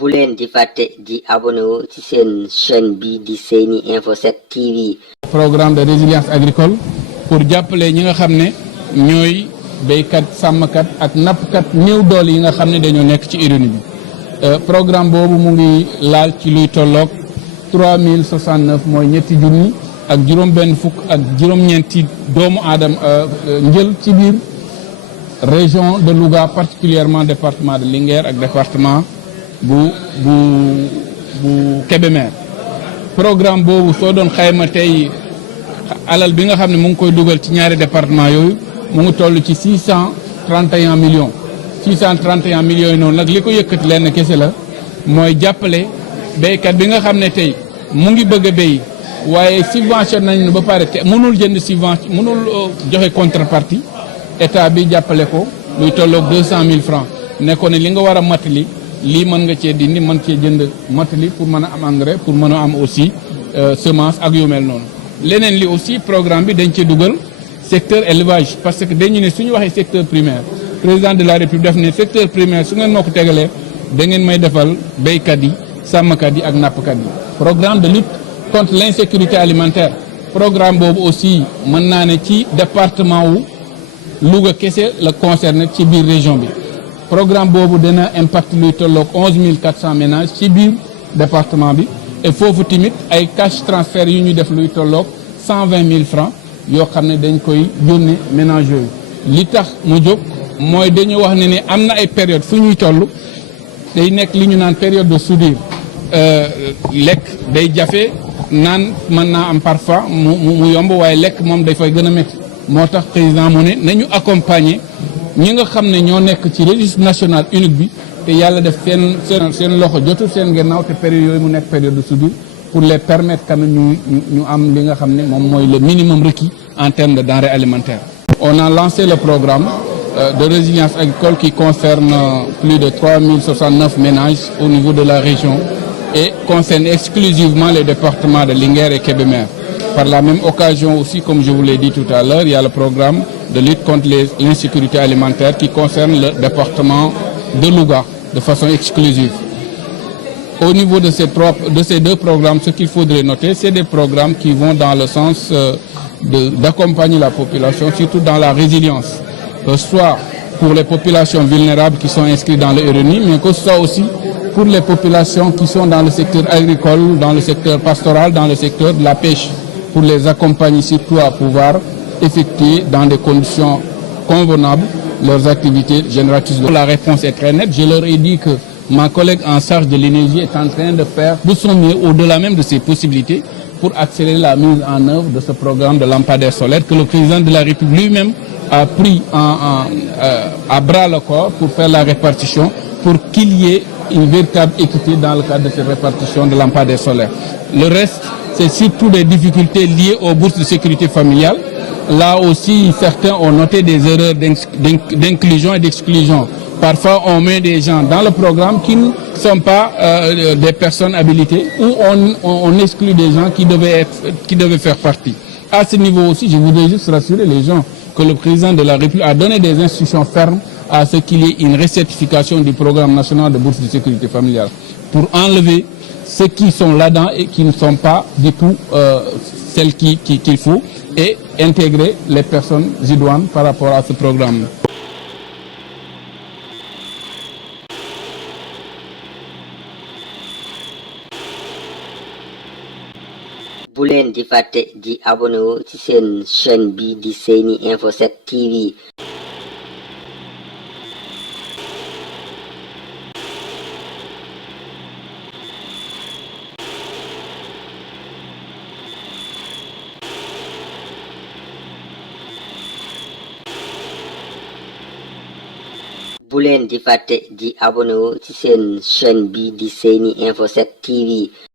bu leen di fàtte di abonné wu ci seen chaîne bi di Seni Info 7 TV. programme de résilience agricole pour jàppale ñi nga xam ne ñooy béykat sàmmkat ak nappkat néew doole yi nga xam ne dañoo nekk ci ironie bi programme boobu mu ngi laal ci luy tolloog 3069 mooy ñetti junni ak juróom-benn fukk ak juróom-ñeenti doomu aadama njël ci biir région de Louga, particulièrement département de Linguère ak département bu Kébémer. programme boobu soo doon xayma tey alal bi nga xam ne mu ngi koy dugal ci ñaari département yooyu mu ngi toll ci 631 millions 631 millions yi noonu nag li ko yëkkati lenn kese la mooy jàppale béykat bi nga xam ne tey mu ngi bëgg a béy waaye subvention nañu ba pare te mënul jënd subvention mënul joxe contrepartie état bi jàppale ko luy tolloog 200 000 francs ne ko ne li nga war a matali lii mën nga cee dindi mën cee jënd matali pour mën a am engrais pour mën a am aussi semence ak yu mel noonu. leneen li aussi programme bi dañ cee dugal secteur élevage parce que dañu ne suñu waxee secteur primaire président de la république def ne secteur primaire su ngeen moo ko tegalee da ngeen may defal béykat yi sàmmkat yi ak nappkat yi. programme de lutte contre l'insécurité alimentaire programme boobu aussi mën naa ne ci département wu Louga kese la concerné ci biir région bi. programme boobu dina impact luy tolloog 11 400 ménages ci biir département bi et foofu tamit ay cash transfert yu ñu def luy tolloog 120 000 francs yoo xam ne dañ koy yónnee ménages yooyu. li tax mu jóg mooy dañu wax ne am na ay période fu ñuy toll day nekk li ñu naan période de soudure lekk day jafe naan mën naa am parfois mu yomb waaye lekk moom dafay gën a métti moo tax président mu ne nañu accompagner ñi nga xam ne ñoo nekk ci registre national unique bi te yàlla def seen loxo jotul seen gannaaw te période yooyu mu nekk période de soudure pour les permettre quand même ñu am li nga xam ne moom mooy le minimum requis en termes de denrées alimentaires. On a lancé le programme de résilience agricole qui concerne plus de 3069 ménages au niveau de la région et concerne exclusivement les départements de Linguère et Kébémer. Par la même occasion aussi, comme je vous l'ai dit tout à l'heure, il y a le programme de lutte contre l'insécurité alimentaire qui concerne le département de Louga de façon exclusive. Au niveau de ces deux programmes, ce qu'il faudrait noter, c'est des programmes qui vont dans le sens d'accompagner la population, surtout dans la résilience, soit pour les populations vulnérables qui sont inscrites dans le RNI, mais que ce soit aussi pour les populations qui sont dans le secteur agricole, dans le secteur pastoral, dans le secteur de la pêche, pour les accompagner surtout à pouvoir effectuer dans des conditions convenables leurs activités génératrices. La réponse est très nette. Je leur ai dit que ma collègue en charge de l'énergie est en train de faire de son mieux, au-delà même de ses possibilités, pour accélérer la mise en œuvre de ce programme de lampadaire solaire que le président de la République lui-même a pris à bras le corps pour faire la répartition, pour qu'il y ait une véritable équité dans le cadre de cette répartition de lampadaires solaires. Le reste, c'est surtout des difficultés liées aux bourses de sécurité familiale. Là aussi, certains ont noté des erreurs d'inclusion et d'exclusion. Parfois, on met des gens dans le programme qui ne sont pas des personnes habilitées ou on exclut des gens qui devaient faire partie. À ce niveau aussi, je voudrais juste rassurer les gens que le président de la République a donné des instructions fermes à ce qu'il y ait une recertification du programme national de bourse de sécurité familiale pour enlever ceux qui sont là-dedans et qui ne sont pas du tout celles qu'il faut et intégrer les personnes idoines par rapport à ce programme. bu leen di fàtte di abonné wu ci seen chaîne bi di Seni Info 7 TV. bu leen di fàtte di abonné wu ci seen chaîne bi di Seni Info 7 TV.